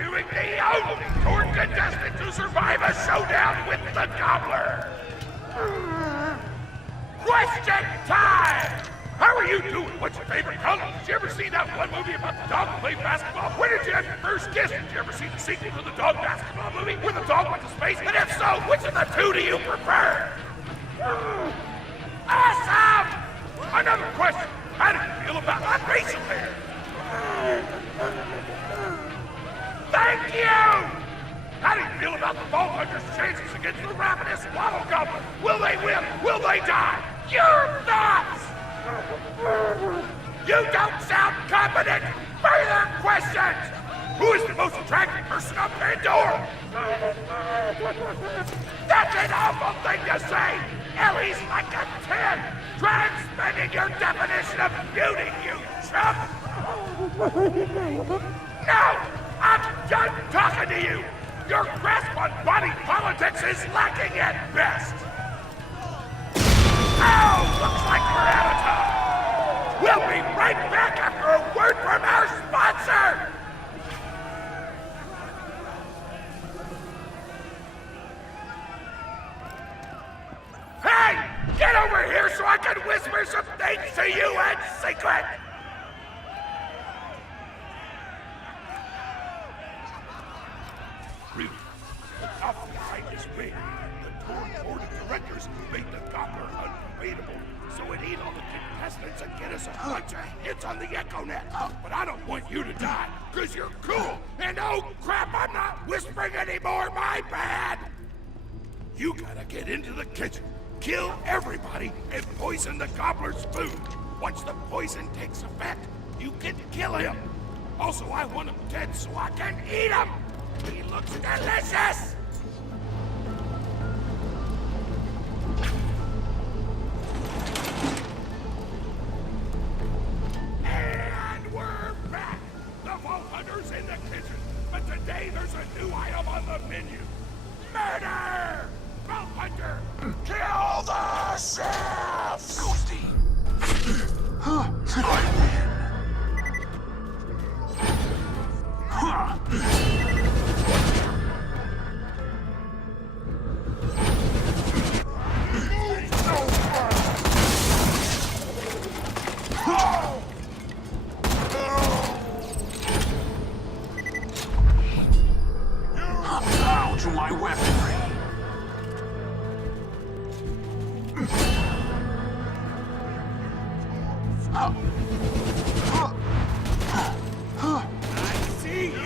interviewing the only tour contestant to survive a showdown with the Gobbler. Question time! How are you doing? What's your favorite color? Did you ever see that one movie about the dog who played basketball? When did you have your first kiss? Did you ever see the sequel to the dog basketball movie where the dog went to space? And if so, which of the two do you prefer? Awesome! Another question. How do you feel about my facial hair? Thank you! How do you feel about the Vault Hunter's chances against the Ravenous Wattle Gobbler? Will they win? Will they die? Your thoughts! You don't sound competent! Further questions! Who is the most attractive person on Pandora? That's an awful thing to say! Ellie's like a 10! Try expanding your definition of beauty, you chump! No! I'm done talking to you! Your grasp on body politics is lacking at best! Oh, looks like we're out of time! We'll be right back after a word from our sponsor! Hey! Get over here so I can whisper some things to you in secret! Really? Off behind this wing, the tour board of directors made the Gobbler unbeatable, so it ate all the contestants and get us a bunch of hits on the EchoNet. But I don't want you to die, because you're cool, and oh crap, I'm not whispering anymore, my bad! You gotta get into the kitchen, kill everybody, and poison the Gobbler's food. Once the poison takes effect, you can kill him. Also, I want him dead so I can eat him! He looks delicious! And we're back! The Vault Hunter's in the kitchen, but today there's a new item on the menu. Murder! Vault Hunter, kill the chefs! Ghosty! I win! Bow to my weaponry! I see you!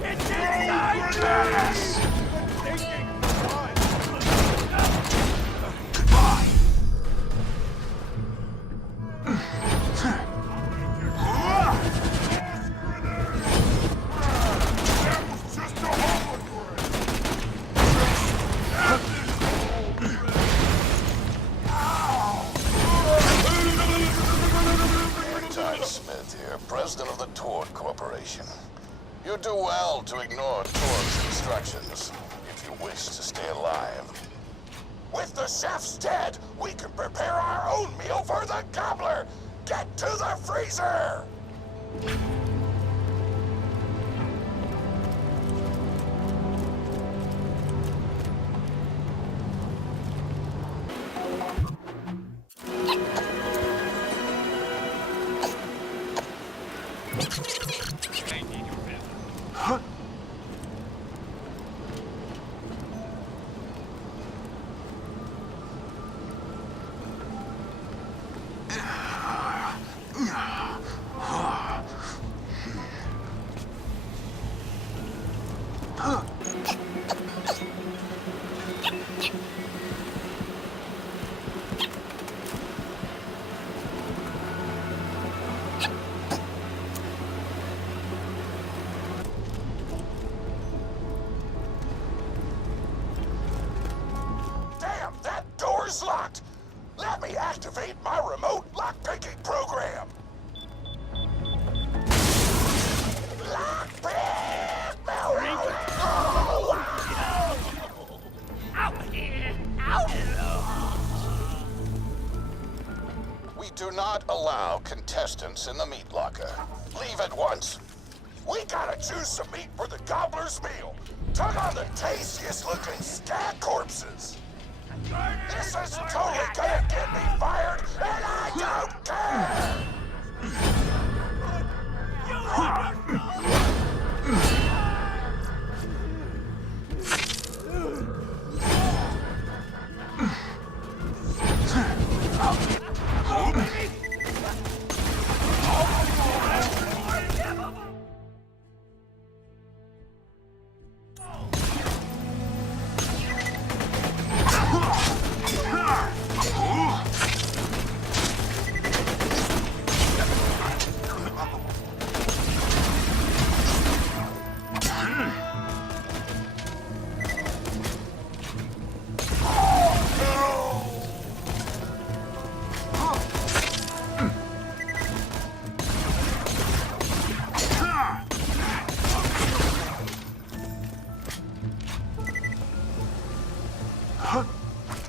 It's inside us! Goodbye! President of the Tord Corporation. You do well to ignore Tord's instructions, if you wish to stay alive. With the chefs dead, we can prepare our own meal for the Gobbler! Get to the freezer! Door's locked! Let me activate my remote lockpicking program! Lockpick! Out here! Out! We do not allow contestants in the meat locker. Leave at once. We gotta choose some meat for the gobbler's meal. Tug on the tastiest looking scat corpses. This is totally gonna get me fired, and I don't care!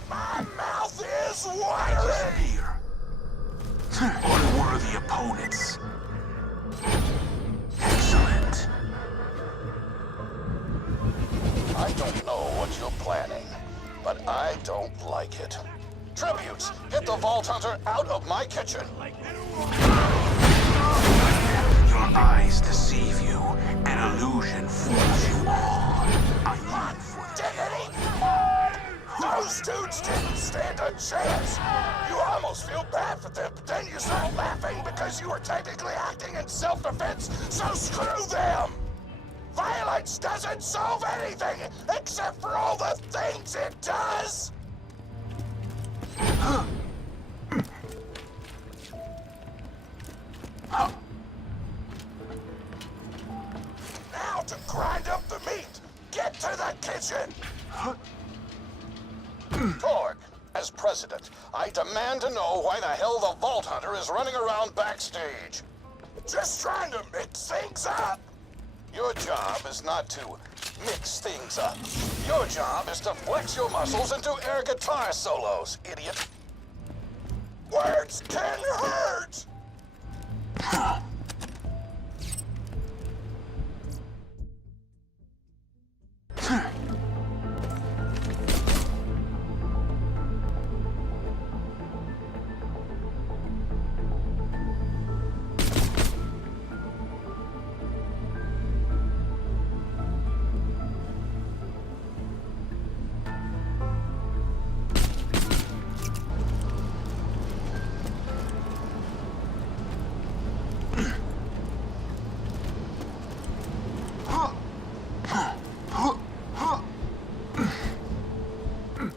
My mouth is watering! Here. Unworthy opponents. Excellent. I don't know what you're planning, but I don't like it. Tributes, get the Vault Hunter out of my kitchen! Your eyes deceive you. An illusion fools you all. I yearn for the Diggity! Those dudes didn't stand a chance! You almost feel bad for them, but then you start laughing because you were technically acting in self-defense, so screw them! Violence doesn't solve anything except for all the things it does! Now to grind up the meat! Get to the kitchen! Torg, as president, I demand to know why the hell the Vault Hunter is running around backstage. Just trying to mix things up. Your job is not to mix things up. Your job is to flex your muscles and do air guitar solos, idiot. Words can hurt!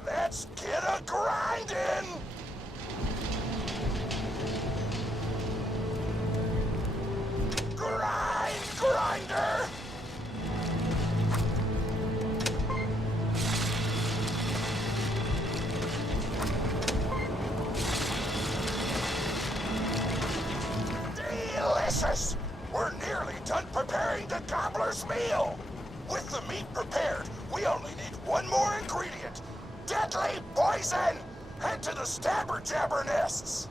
Let's get a grindin'! Grind, grinder! Delicious! We're nearly done preparing the gobbler's meal! With the meat prepared, we only need one more ingredient. Deadly poison! Head to the stabber jabber nests!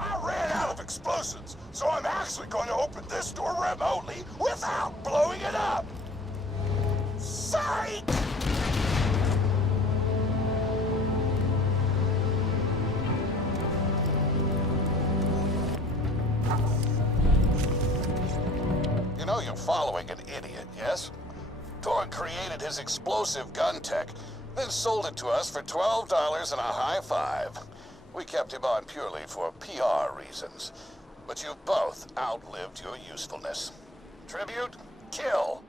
I ran out of explosives, so I'm actually going to open this door remotely without blowing it up! Psych! You know you're following an idiot, yes? Torg created his explosive gun tech, then sold it to us for $12 and a high five. We kept him on purely for PR reasons. But you've both outlived your usefulness. Tribute, kill.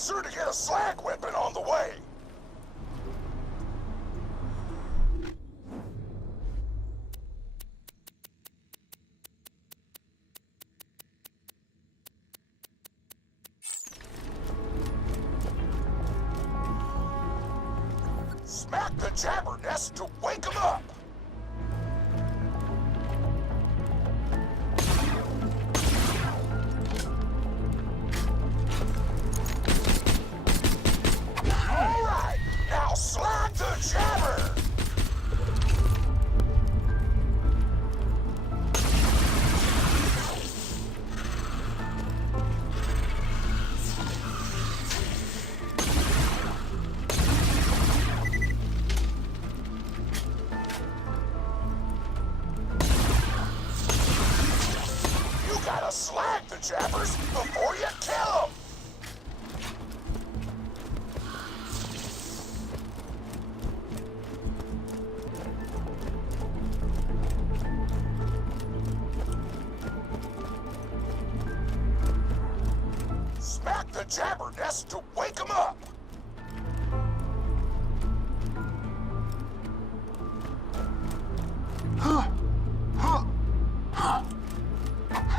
sure to get a slag weapon on the way. Smack the jabber nest to wake 'em up! Alright, now slag the jabber! Gotta slag the jabbers before you kill them! Smack the jabber nest to wake them up!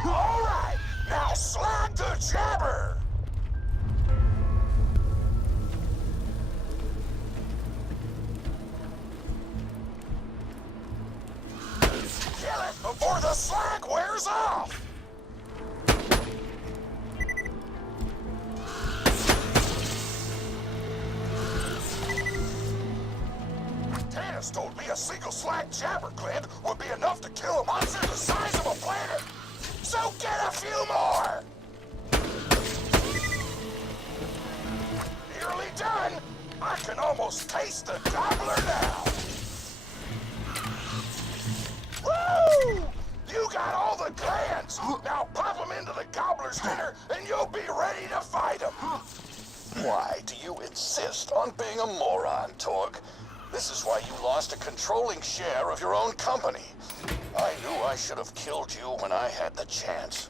Alright, now slag the jabber! Kill it before the slag wears off! Tannis told me a single slag jabber glint would be enough to kill a monster the size of a planet! So get a few more! Nearly done! I can almost taste the gobbler now! Woo! You got all the glands! Now pop them into the gobbler's dinner and you'll be ready to fight them! Why do you insist on being a moron, Torg? This is why you lost a controlling share of your own company. I knew I should have killed you when I had the chance.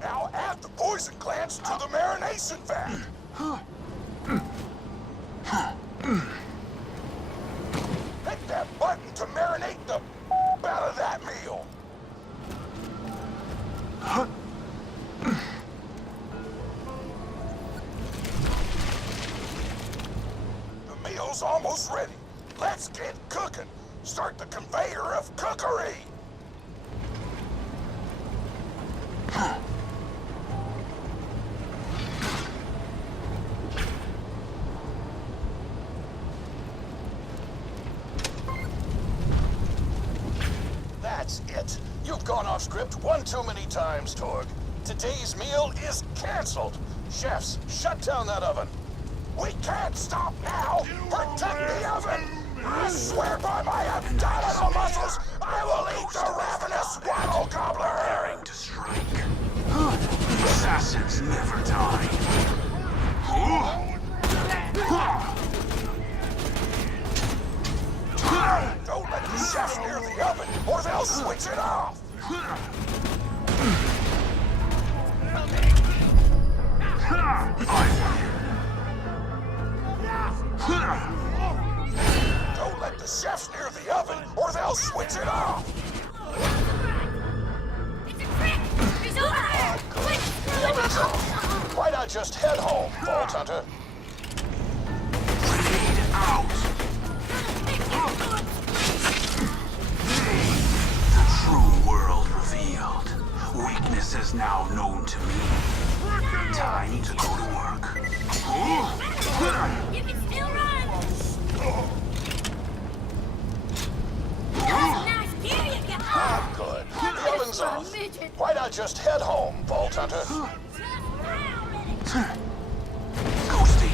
Now add the poison glands to the marination vat! Hit that button to marinate the out of that meal! The meal's almost ready. Let's get cooking. Start the conveyor of cookery. That's it. You've gone off script one too many times, Torg. Today's meal is canceled. Chefs, shut down that oven. We can't stop now! Protect the oven! I swear by my abdominal muscles, I will eat the Ravenous Wattle Gobbler! Preparing to strike. Assassins never die. Don't let the chefs near the oven, or they'll switch it off! Don't let the chefs near the oven, or they'll switch it off! It's a trick! He's over there! Quick! Why not just head home, Vault Hunter? Grenade out. The true world revealed. Weakness is now known to me. Time to go to work. You can still run! That was a nice midget. Why not just head home, Vault Hunter? Ghosty.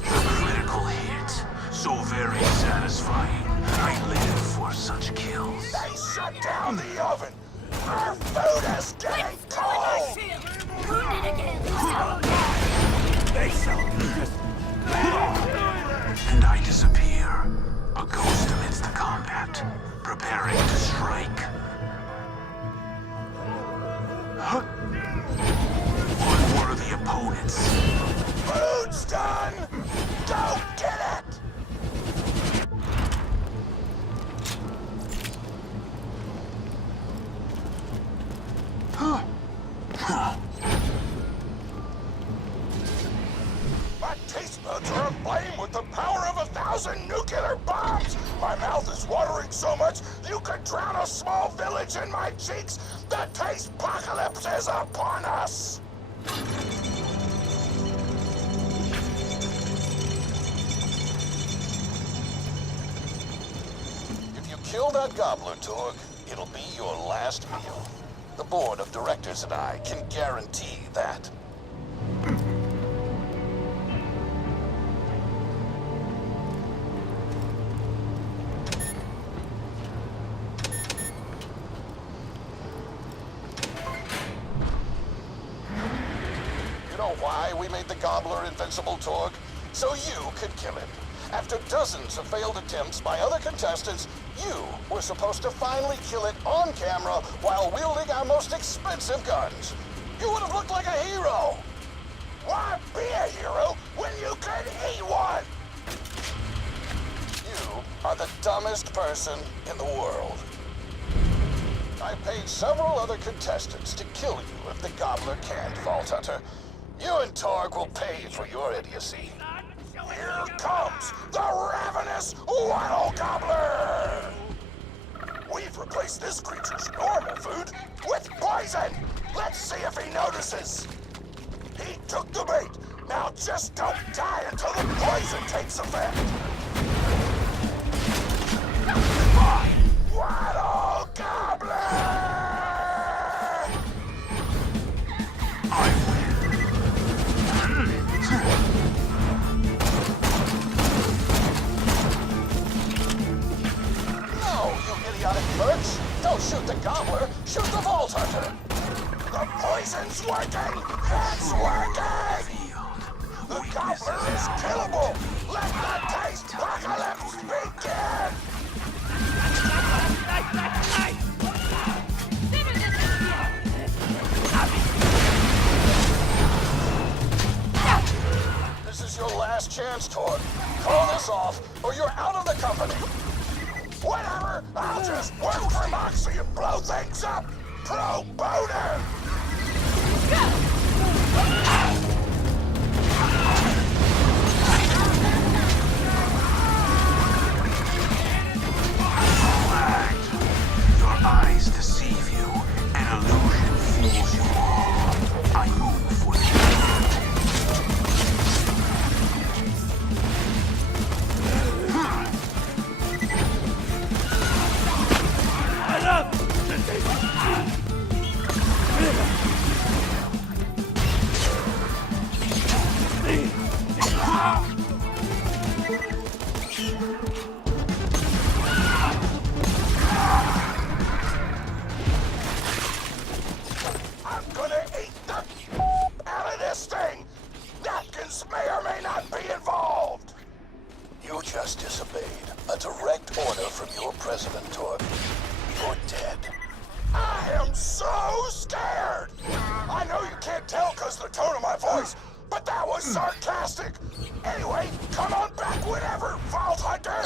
The critical hit. So very satisfying. I live for such kills. They shut down the oven! Our food is getting cold! Wounded again. And I disappear. A ghost amidst the combat, preparing to strike. Unworthy opponents. Food's done! Go get it! My taste buds are aflame with the power of 1,000 nuclear bombs! My mouth is watering so much you could drown a small village in my cheeks! The taste apocalypse is upon us! If you kill that gobbler, Torg, it'll be your last meal. The board of directors and I can guarantee that. You know why we made the gobbler invincible, Torg? So you could kill him. After dozens of failed attempts by other contestants, you were supposed to finally kill it on camera while wielding our most expensive guns. You would have looked like a hero. Why be a hero when you could eat one? You are the dumbest person in the world. I paid several other contestants to kill you if the gobbler can't, Vault Hunter. You and Torg will pay for your idiocy. Here comes the Ravenous Wattle Gobbler! We've replaced this creature's normal food with poison! Let's see if he notices! He took the bait! Now just don't die until the poison takes effect! Wattle Gobbler! Birch, don't shoot the gobbler, shoot the Vault Hunter! The poison's working! It's working! The gobbler is killable! Let the taste apocalypse begin! This is your last chance, Torg. Call this off, or you're out of the company! Whatever! I'll just work for Moxie and blow things up! Pro boner! Your eyes deceive you. An illusion fools you all. I move for you. I'm gonna eat the out of this thing! Napkins may or may not be involved! You just disobeyed a direct order from your president, Torg. You're dead. I am so scared! I know you can't tell because the tone of my voice, but that was sarcastic! Anyway, come on back whenever, Vault Hunter!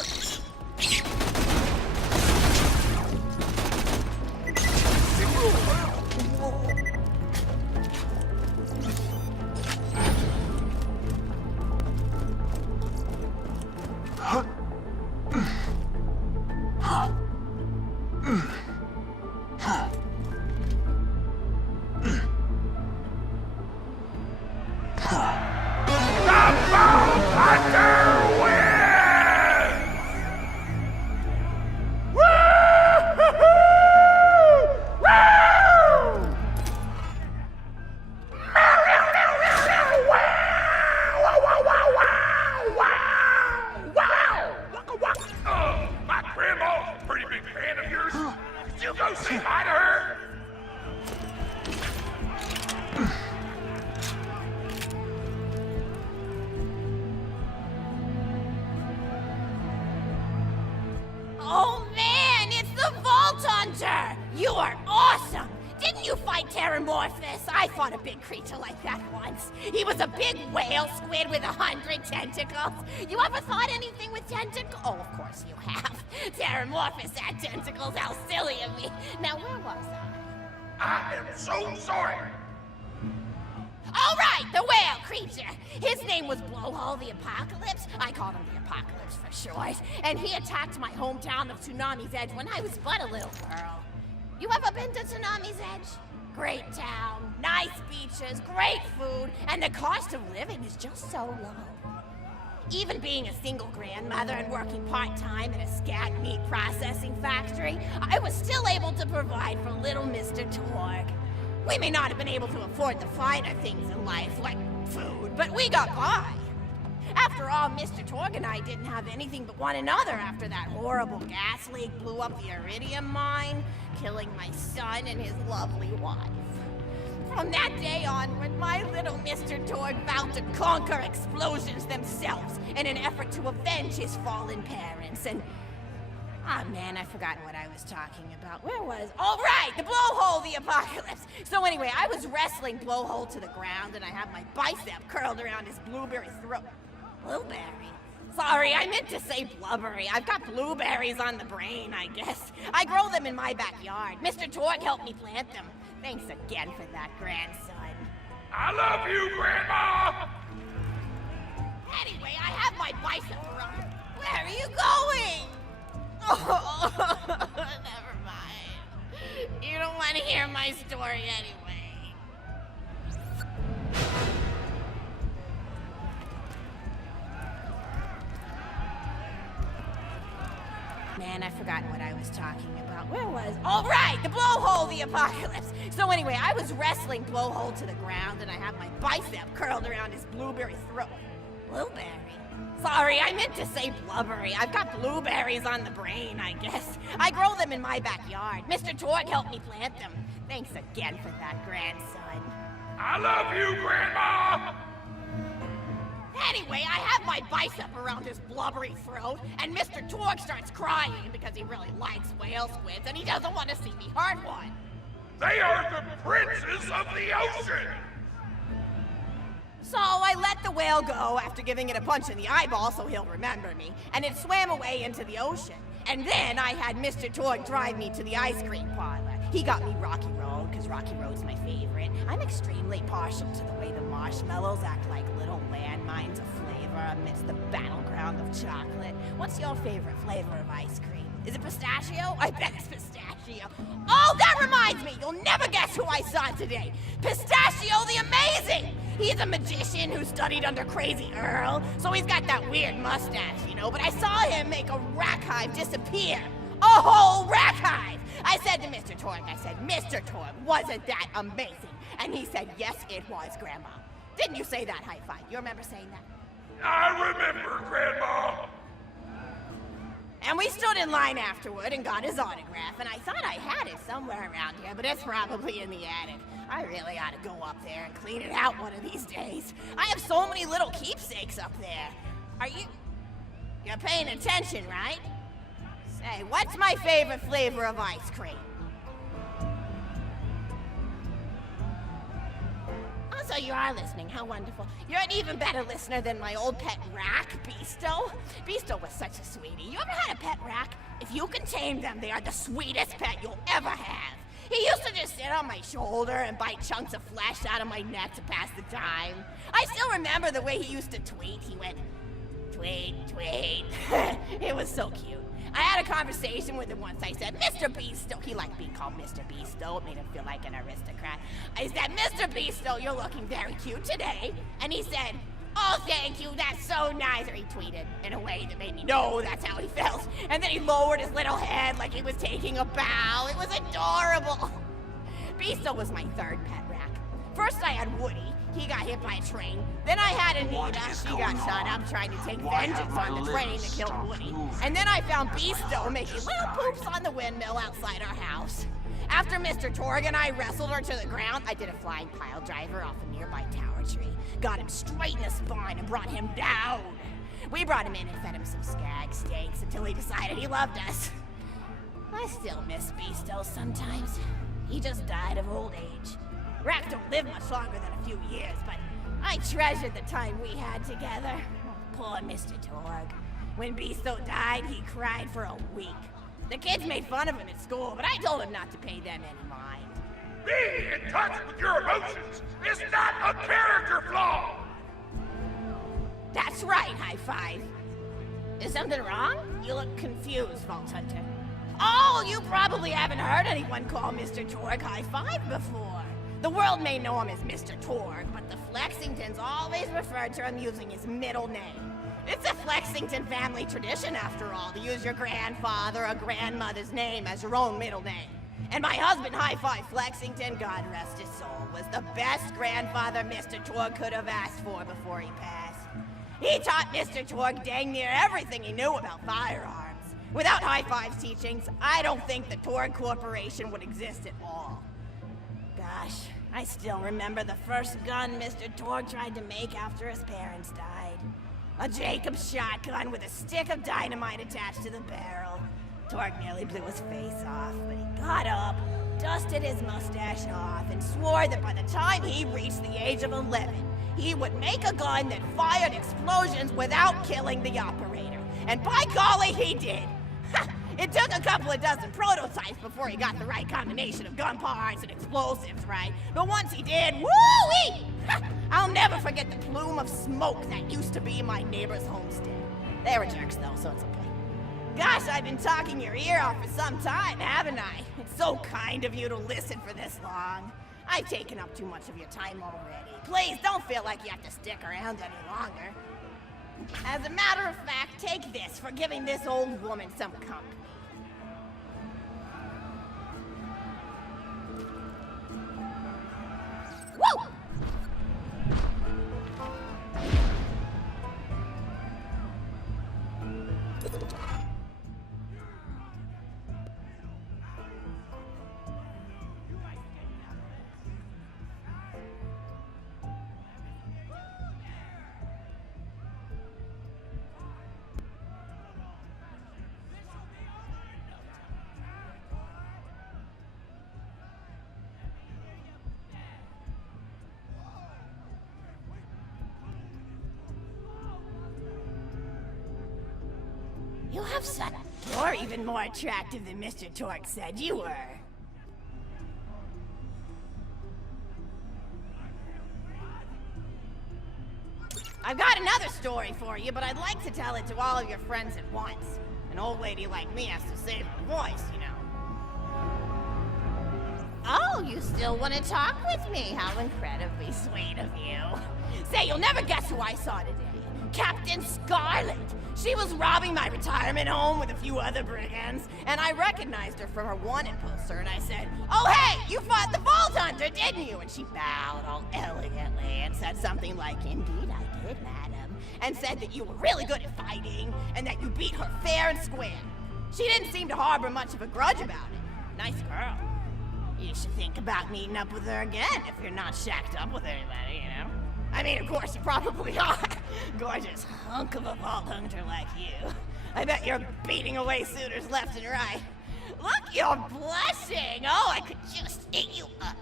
Headhunter! You are awesome! Didn't you fight Terramorphous? I fought a big creature like that once. He was a big whale squid with 100 tentacles. You ever fought anything with tentacles? Oh, of course you have. Terramorphous had tentacles. How silly of me. Now, where was I? I am so sorry. All right, the whale creature. His name was Blowhole the Apocalypse. I called him the Apocalypse for short. And he attacked my hometown of Tsunami's Edge when I was but a little girl. You ever been to Tsunami's Edge? Great town, nice beaches, great food, and the cost of living is just so low. Even being a single grandmother and working part-time at a scat meat processing factory, I was still able to provide for little Mr. Torg. We may not have been able to afford the finer things in life, like food, but we got by. After all, Mr. Torg and I didn't have anything but one another after that horrible gas leak blew up the iridium mine, killing my son and his lovely wife. From that day onward, my little Mr. Torg vowed to conquer explosions themselves in an effort to avenge his fallen parents, and... Oh man, I've forgotten what I was talking about. Where was... Oh right, the Blowhole the Apocalypse! So anyway, I was wrestling Blowhole to the ground and I had my bicep curled around his blueberry throat. Blueberry? Sorry, I meant to say blubbery. I've got blueberries on the brain, I guess. I grow them in my backyard. Mr. Torg helped me plant them. Thanks again for that, grandson. I love you, Grandma! Anyway, I have my bicep around. Where are you going? Oh, never mind. You don't want to hear my story anyway. Man, I've forgotten what I was talking about. Where was... Oh, right! The Blowhole the Apocalypse! So anyway, I was wrestling Blowhole to the ground and I had my bicep curled around his blueberry throat. Blueberry? Sorry, I meant to say blubbery. I've got blueberries on the brain, I guess. I grow them in my backyard. Mr. Torg helped me plant them. Thanks again for that, grandson. I love you, Grandma! Anyway, I have my bicep around his blubbery throat, and Mr. Torg starts crying because he really likes whale squids and he doesn't want to see me hurt one. They are the princes of the ocean! So I let the whale go after giving it a punch in the eyeball so he'll remember me, and it swam away into the ocean. And then I had Mr. Torg drive me to the ice cream parlor. He got me Rocky Road, because Rocky Road's my favorite. I'm extremely partial to the way the marshmallows act like little landmines of flavor amidst the battleground of chocolate. What's your favorite flavor of ice cream? Is it pistachio? I bet it's pistachio. Oh, that reminds me! You'll never guess who I saw today! Pistachio the Amazing! He's a magician who studied under Crazy Earl, so he's got that weird mustache, you know, but I saw him make a rack hive disappear. A whole rack hive! I said to Mr. Torg, Mr. Torg, wasn't that amazing? And he said, yes, it was, Grandma. Didn't you say that high five? You remember saying that? I remember, Grandma! And we stood in line afterward and got his autograph, and I thought I had it somewhere around here, but it's probably in the attic. I really ought to go up there and clean it out one of these days. I have so many little keepsakes up there. You're paying attention, right? Say, what's my favorite flavor of ice cream? So you are listening, how wonderful. You're an even better listener than my old pet rack, Beasto. Beasto was such a sweetie. You ever had a pet rack? If you can tame them, they are the sweetest pet you'll ever have. He used to just sit on my shoulder and bite chunks of flesh out of my neck to pass the time. I still remember the way he used to tweet. He went, tweet, tweet. It was so cute. I had a conversation with him once. I said, Mr. Beasto. He liked being called Mr. Beasto. It made him feel like an aristocrat. I said, Mr. Beasto, you're looking very cute today. And he said, oh, thank you, that's so nice. Or he tweeted in a way that made me know that's how he felt. And then he lowered his little head like he was taking a bow. It was adorable. Beasto was my third pet rack. First I had Woody. He got hit by a train. Then I had Anita. She got shot up trying to take vengeance on the train that killed Woody. And then I found Beasto making little poops on the windmill outside our house. After Mr. Torg and I wrestled her to the ground, I did a flying pile driver off a nearby tower tree, got him straight in the spine and brought him down. We brought him in and fed him some skag steaks until he decided he loved us. I still miss Beasto sometimes. He just died of old age. Rack don't live much longer than a few years, but I treasured the time we had together. Poor Mr. Torg. When Beasto died, he cried for a week. The kids made fun of him at school, but I told him not to pay them any mind. Being in touch with your emotions is not a character flaw! That's right, High Five. Is something wrong? You look confused, Vault Hunter. Oh, you probably haven't heard anyone call Mr. Torg High Five before. The world may know him as Mr. Torg, but the Flexingtons always refer to him using his middle name. It's a Flexington family tradition, after all, to use your grandfather or grandmother's name as your own middle name. And my husband, High Five Flexington, God rest his soul, was the best grandfather Mr. Torg could have asked for before he passed. He taught Mr. Torg dang near everything he knew about firearms. Without High Five's teachings, I don't think the Torg Corporation would exist at all. Gosh, I still remember the first gun Mr. Torg tried to make after his parents died. A Jacobs shotgun with a stick of dynamite attached to the barrel. Torg nearly blew his face off, but he got up, dusted his mustache off, and swore that by the time he reached the age of 11, he would make a gun that fired explosions without killing the operator. And by golly, he did! It took a couple of dozen prototypes before he got the right combination of gun parts and explosives right. But once he did, woo-wee! I'll never forget the plume of smoke that used to be my neighbor's homestead. They were jerks though, so it's okay. Gosh, I've been talking your ear off for some time, haven't I? It's so kind of you to listen for this long. I've taken up too much of your time already. Please don't feel like you have to stick around any longer. As a matter of fact, take this for giving this old woman some company. Woo! You have such... You're even more attractive than Mr. Torg said you were. I've got another story for you, but I'd like to tell it to all of your friends at once. An old lady like me has to save her voice, you know. Oh, you still want to talk with me? How incredibly sweet of you. Say, you'll never guess who I saw today. Captain Scarlet. She was robbing my retirement home with a few other brigands, and I recognized her from her wanted poster, and I said, "Oh, hey, you fought the Vault Hunter, didn't you?" And she bowed all elegantly and said something like, "Indeed I did, madam," and said that you were really good at fighting, and that you beat her fair and square. She didn't seem to harbor much of a grudge about it. Nice girl. You should think about meeting up with her again if you're not shacked up with anybody, you know? I mean, of course, you probably are. Gorgeous hunk of a Vault Hunter like you. I bet you're beating away suitors left and right. Look, you're blushing. Oh, I could just eat you up.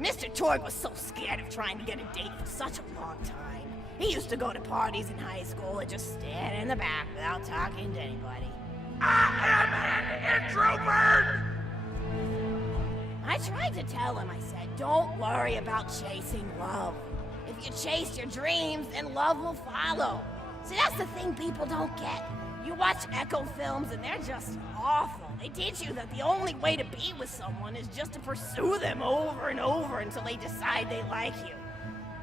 Mr. Torg was so scared of trying to get a date for such a long time. He used to go to parties in high school and just stand in the back without talking to anybody. I am an introvert! I tried to tell him, I said, don't worry about chasing love. If you chase your dreams, then love will follow. See, that's the thing people don't get. You watch Echo films and they're just awful. They teach you that the only way to be with someone is just to pursue them over and over until they decide they like you.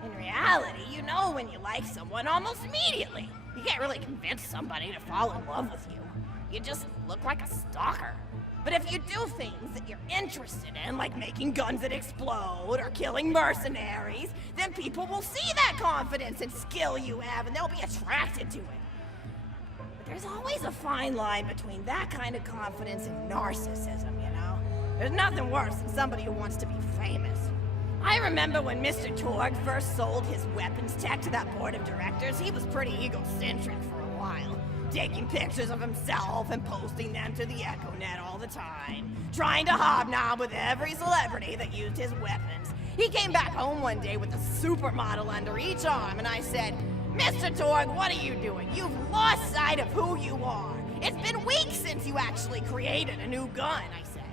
In reality, you know when you like someone almost immediately. You can't really convince somebody to fall in love with you. You just look like a stalker. But if you do things that you're interested in, like making guns that explode or killing mercenaries, then people will see that confidence and skill you have and they'll be attracted to it. But there's always a fine line between that kind of confidence and narcissism, you know? There's nothing worse than somebody who wants to be famous. I remember when Mr. Torg first sold his weapons tech to that board of directors, he was pretty egocentric for a while. taking pictures of himself and posting them to the EchoNet all the time, trying to hobnob with every celebrity that used his weapons. He came back home one day with a supermodel under each arm, and I said, Mr. Torg, what are you doing? You've lost sight of who you are. It's been weeks since you actually created a new gun, I said.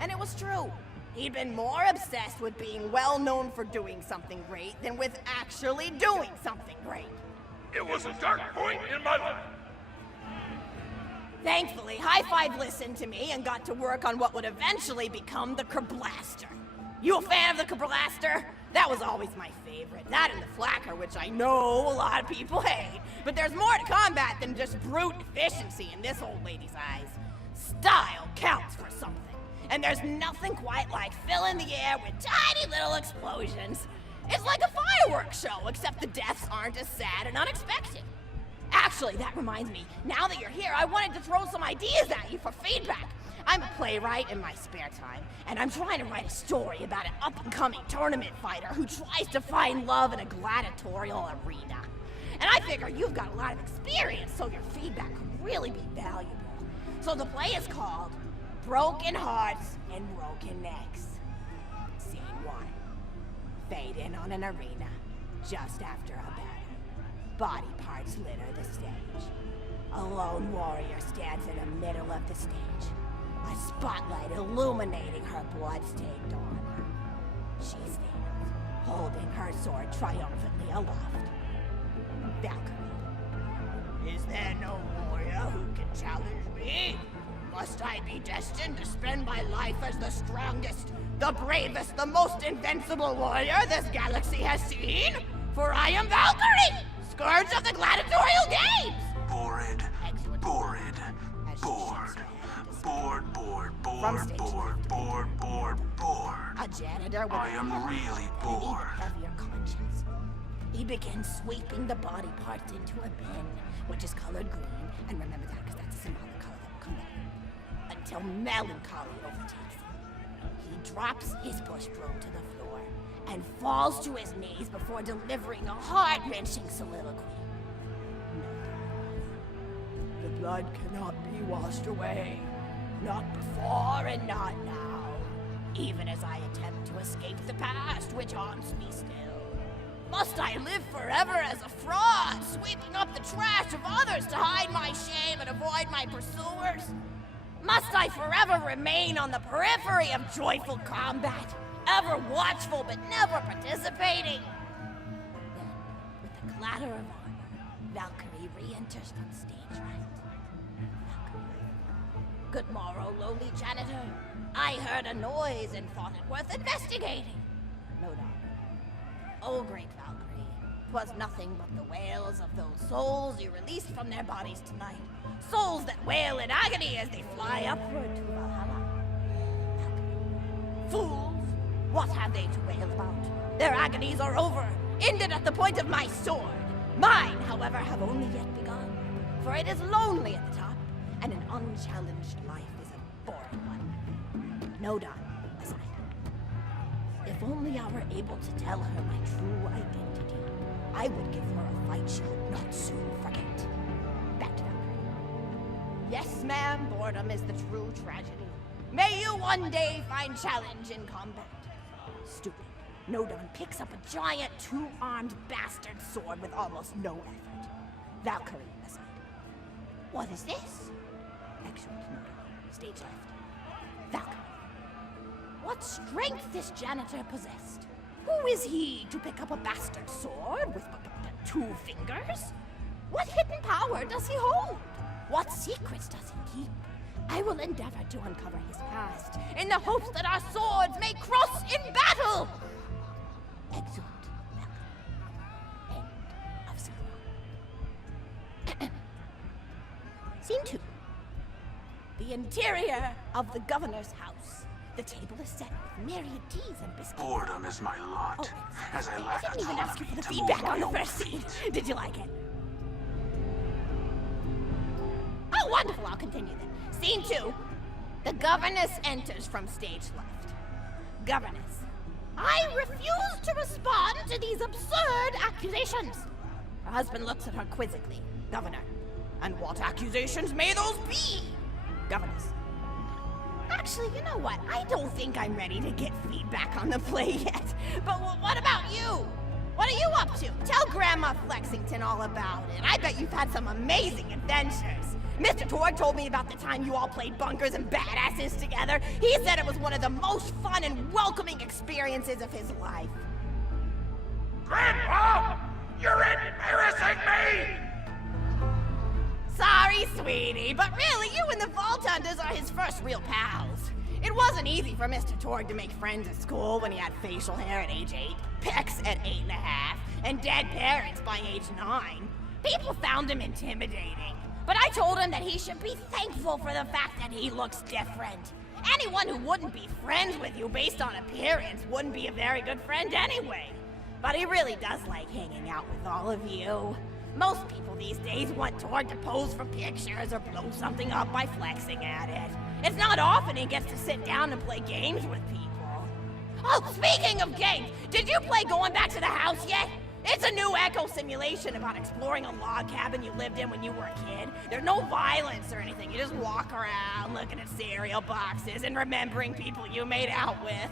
And it was true. He'd been more obsessed with being well known for doing something great than with actually doing something great. It was a dark point in my life. Thankfully, High Five listened to me and got to work on what would eventually become the Kerblaster. You a fan of the Kerblaster? That was always my favorite. That and the Flacker, which I know a lot of people hate. But there's more to combat than just brute efficiency in this old lady's eyes. Style counts for something. And there's nothing quite like filling the air with tiny little explosions. It's like a fireworks show, except the deaths aren't as sad and unexpected. Actually, that reminds me, now that you're here, I wanted to throw some ideas at you for feedback. I'm a playwright in my spare time, and I'm trying to write a story about an up-and-coming tournament fighter who tries to find love in a gladiatorial arena. And I figure you've got a lot of experience, so your feedback could really be valuable. So the play is called Broken Hearts and Broken Necks. Scene 1. Fade in on an arena, just after a battle. Body parts litter the stage. A lone warrior stands in the middle of the stage, a spotlight illuminating her blood-stained armor. She stands, holding her sword triumphantly aloft. Valkyrie. Is there no warrior who can challenge me? Must I be destined to spend my life as the strongest, the bravest, the most invincible warrior this galaxy has seen? For I am Valkyrie, scourge of the gladiatorial games! Bored. A janitor with I am really bored. heavier conscience. He begins sweeping the body parts into a bin, which is colored green, and remember that because that's a symbolic color that will come back, until melancholy overtakes him. He drops his push broom to the floor and falls to his knees before delivering a heart-wrenching soliloquy. The blood cannot be washed away. Not before and not now. Even as I attempt to escape the past, which haunts me still. Must I live forever as a fraud, sweeping up the trash of others to hide my shame and avoid my pursuers? Must I forever remain on the periphery of joyful combat, ever watchful but never participating? Then, with the clatter of armor, Valkyrie re-enters from stage right. Valkyrie. Good morrow, lowly janitor. I heard a noise and thought it worth investigating. No doubt. Oh, great Valkyrie, 'twas nothing but the wails of those souls you released from their bodies tonight. Souls that wail in agony as they fly upward to Valhalla. Valkyrie. Fools! What have they to wail about? Their agonies are over, ended at the point of my sword. Mine, however, have only yet begun. For it is lonely at the top, and an unchallenged life is a boring one. No doubt, aside. If only I were able to tell her my true identity, I would give her a fight she would not soon forget. Back to Valkyrie. Yes, ma'am, boredom is the true tragedy. May you one day find challenge in combat. Stupid. Nodon picks up a giant two-armed bastard sword with almost no effort. Valkyrie aside. What is this? Excellent, Nodon. Stage left. Valkyrie. What strength this janitor possessed? Who is he to pick up a bastard sword with but 2 fingers? What hidden power does he hold? What secrets does he keep? I will endeavor to uncover his past in the hopes that our swords may cross in battle! Exeunt. End of scene. Scene 2. The interior of the governor's house. The table is set with myriad teas and biscuits. Boredom is my lot, as I lack I didn't even ask you for the autonomy to move feedback my on the own first scene. feet. Did you like it? Oh, wonderful. I'll continue then. Scene 2. The governess enters from stage left. Governess. I refuse to respond to these absurd accusations. Her husband looks at her quizzically. Governor. And what accusations may those be? Governess. Actually, you know what? I don't think I'm ready to get feedback on the play yet. But what about you? What are you up to? Tell Grandma Flexington all about it. I bet you've had some amazing adventures. Mr. Torg told me about the time you all played bunkers and badasses together. He said it was one of the most fun and welcoming experiences of his life. Grandpa! You're embarrassing me! Sorry, sweetie, but really, you and the Vault Hunters are his first real pals. It wasn't easy for Mr. Torg to make friends at school when he had facial hair at age 8, pecs at 8.5, and dead parents by age 9. People found him intimidating, but I told him that he should be thankful for the fact that he looks different. Anyone who wouldn't be friends with you based on appearance wouldn't be a very good friend anyway. But he really does like hanging out with all of you. Most people these days want Torg to pose for pictures or blow something up by flexing at it. It's not often he gets to sit down and play games with people. Oh, speaking of games, did you play Going Back to the House yet? It's a new echo simulation about exploring a log cabin you lived in when you were a kid. There's no violence or anything. You just walk around looking at cereal boxes and remembering people you made out with.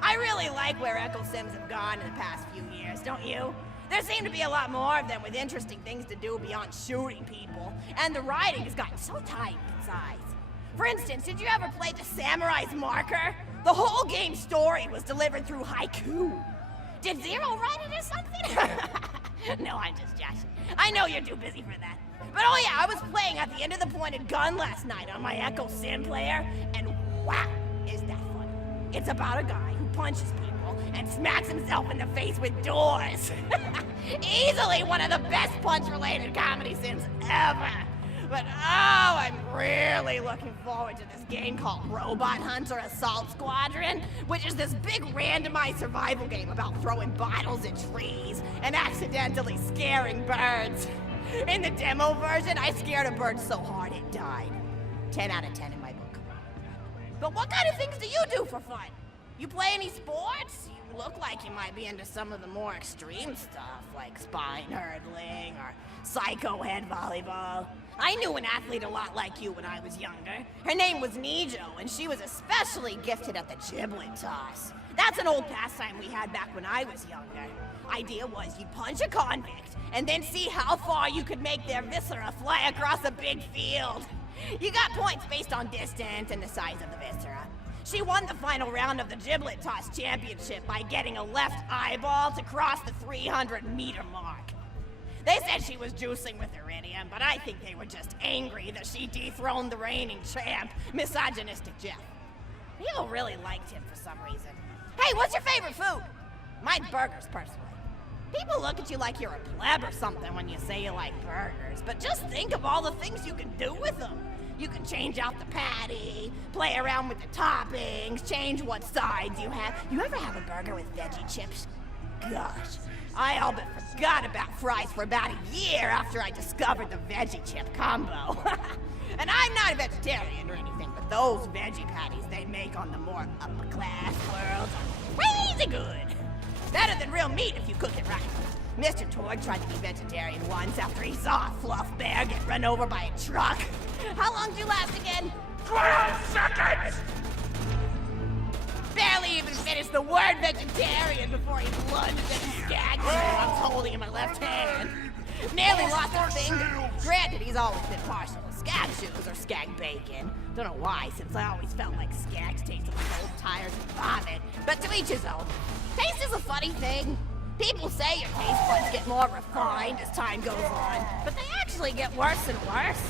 I really like where Echo Sims have gone in the past few years, don't you? There seem to be a lot more of them with interesting things to do beyond shooting people, and the writing has gotten so tight and concise. For instance, did you ever play The Samurai's Marker? The whole game's story was delivered through haiku. Did Zero write it or something? No, I'm just joshing. I know you're too busy for that. But oh yeah, I was playing At the End of the Pointed Gun last night on my Echo Sim player, and wow, is that funny. It's about a guy who punches people and smacks himself in the face with doors. Easily one of the best punch-related comedy sims ever. But oh, I'm really looking forward to this game called Robot Hunter Assault Squadron, which is this big randomized survival game about throwing bottles at trees and accidentally scaring birds. In the demo version, I scared a bird so hard it died. 10 out of 10 in my book. But what kind of things do you do for fun? You play any sports? You look like you might be into some of the more extreme stuff, like spine hurdling or psycho head volleyball. I knew an athlete a lot like you when I was younger. Her name was Nijo, and she was especially gifted at the giblet toss. That's an old pastime we had back when I was younger. Idea was you'd punch a convict, and then see how far you could make their viscera fly across a big field. You got points based on distance and the size of the viscera. She won the final round of the giblet toss championship by getting a left eyeball to cross the 300-meter mark. They said she was juicing with iridium, but I think they were just angry that she dethroned the reigning champ, misogynistic Jeff. People really liked him for some reason. Hey, what's your favorite food? Mine's burgers, personally. People look at you like you're a pleb or something when you say you like burgers, but just think of all the things you can do with them. You can change out the patty, play around with the toppings, change what sides you have. You ever have a burger with veggie chips? Gosh, I all but forgot about fries for about a year after I discovered the veggie chip combo. And I'm not a vegetarian or anything, but those veggie patties they make on the more upper class worlds are crazy good. Better than real meat if you cook it right. Mr. Torg tried to be vegetarian once after he saw a fluff bear get run over by a truck. How long did you last again? 12 seconds! Barely even finished the word vegetarian before he lunged at the skag shoe I was holding in my left hand. Nearly lost a finger. Granted, he's always been partial to skag shoes or skag bacon. Don't know why, since I always felt like skags tasted like old tires and vomit. But to each his own. Taste is a funny thing. People say your taste buds get more refined as time goes on, but they actually get worse and worse.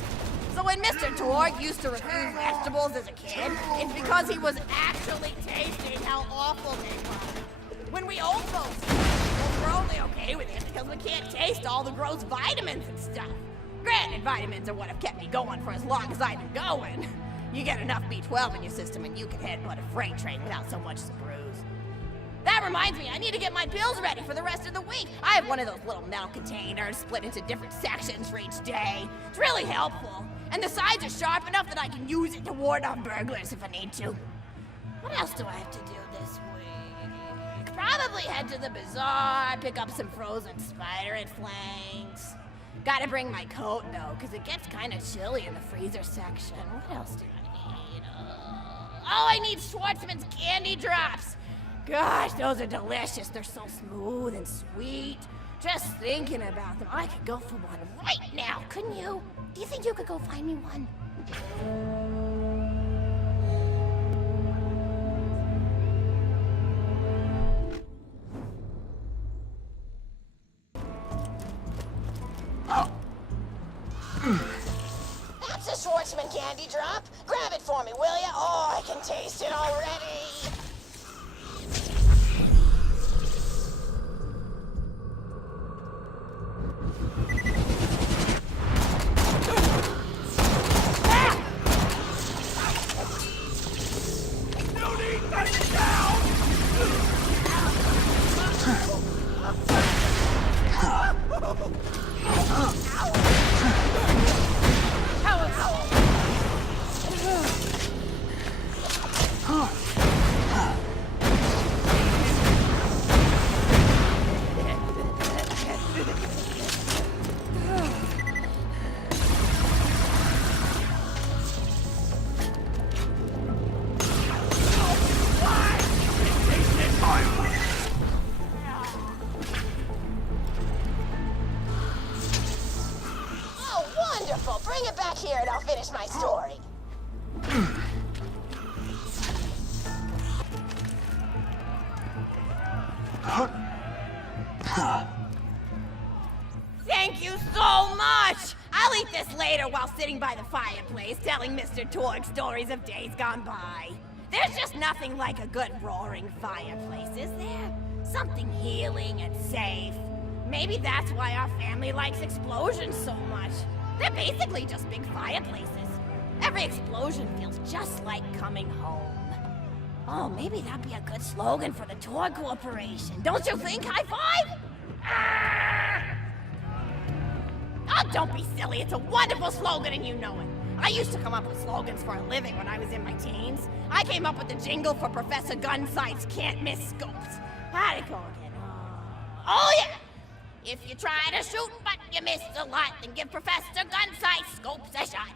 So when Mr. Torg used to refuse vegetables as a kid, it's because he was actually tasting how awful they were. When we old folks, well, we're only okay with it because we can't taste all the gross vitamins and stuff. Granted, vitamins are what have kept me going for as long as I've been going. You get enough B12 in your system and you can headbutt a freight train without so much as a bruise. That reminds me, I need to get my pills ready for the rest of the week. I have one of those little metal containers split into different sections for each day. It's really helpful. And the sides are sharp enough that I can use it to ward off burglars if I need to. What else do I have to do this week? Probably head to the bazaar, pick up some frozen spider head flanks. Gotta bring my coat, though, because it gets kind of chilly in the freezer section. What else do I need? Oh, I need Schwartzman's candy drops. Gosh, those are delicious. They're so smooth and sweet. Just thinking about them, I could go for one right now, couldn't you? Do you think you could go find me one? That's a Schwartzman candy drop. Grab it for me, will ya? Oh, I can taste it already. Bring it back here and I'll finish my story. Thank you so much! I'll eat this later while sitting by the fireplace telling Mr. Torg stories of days gone by. There's just nothing like a good roaring fireplace, is there? Something healing and safe. Maybe that's why our family likes explosions so much. They're basically just big fireplaces. Every explosion feels just like coming home. Oh, maybe that'd be a good slogan for the Torg Corporation. Don't you think? High five? Oh, don't be silly. It's a wonderful slogan and you know it. I used to come up with slogans for a living when I was in my teens. I came up with the jingle for Professor Gunsight's Can't Miss Scopes. How'd it go again? Oh, yeah! If you try to shoot but you miss a lot, then give Professor Gunsight Scopes a shot.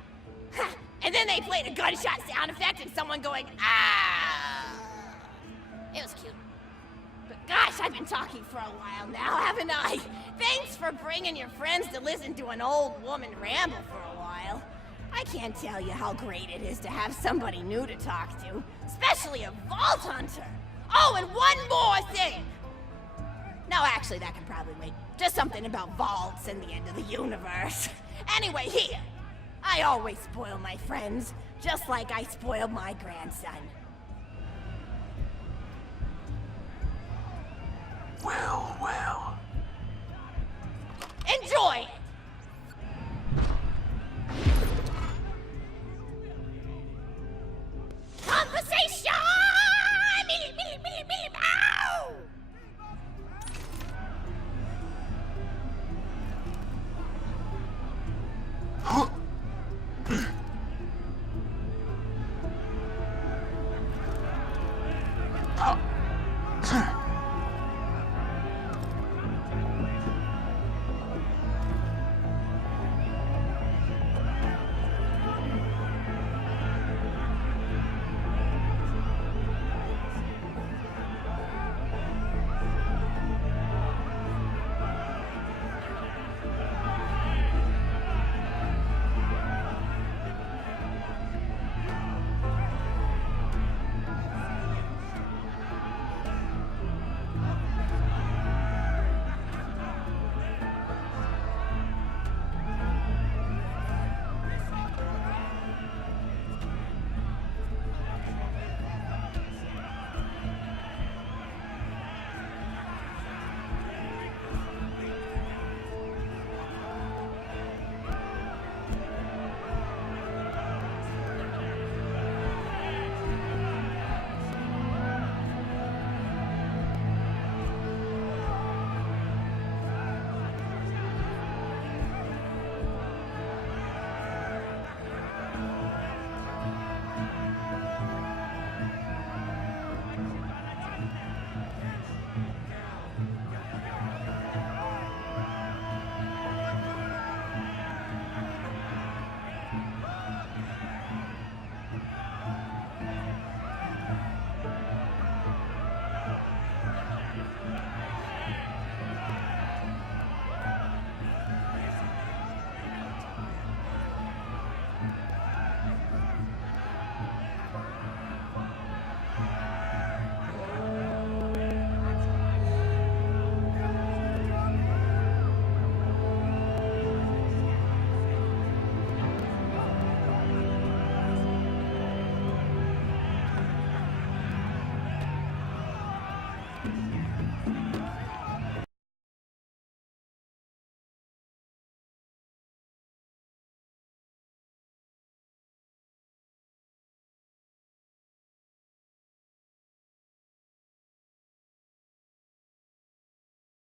And then they played a gunshot sound effect and someone going, ah! It was cute. But gosh, I've been talking for a while now, haven't I? Thanks for bringing your friends to listen to an old woman ramble for a while. I can't tell you how great it is to have somebody new to talk to, especially a Vault Hunter. Oh, and one more thing! No, actually, that can probably wait. Just something about vaults and the end of the universe. Anyway, here. I always spoil my friends, just like I spoiled my grandson. Well, well. Enjoy!